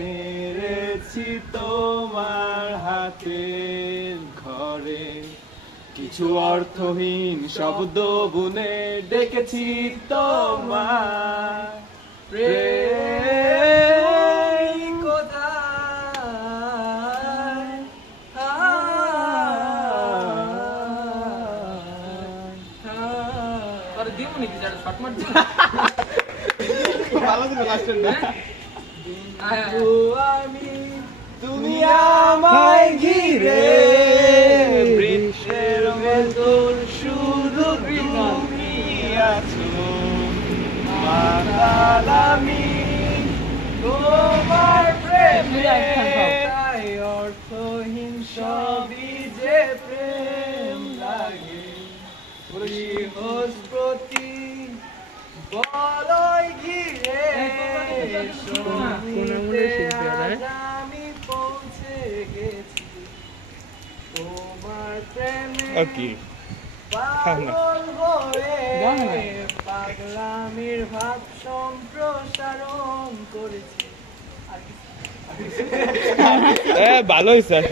মেরেছি তোমার হাতের ঘরে, কিছু অর্থহীন শব্দ বুনে ডেকেছি তোমার প্রেম কোথায়। আরে দিও নাকি যারা শর্ট মার ভালো ছিল লাস্টের না। আমি তুমি আমায় ঘিরে বৃষ্টির ভেতর শুধু তুমি আছো, মাতাল আমি তোমার প্রেমে, তাই অর্থহীন সবই যে প্রেম লাগে, দিবস প্রতি বলয় ঘিরে আমি পৌঁছে গেছি তোমার প্রেমে, পাগল হয়ে পাগলামির ভাব সম্প্রসারণ করেছি। ভালো হয়েছে।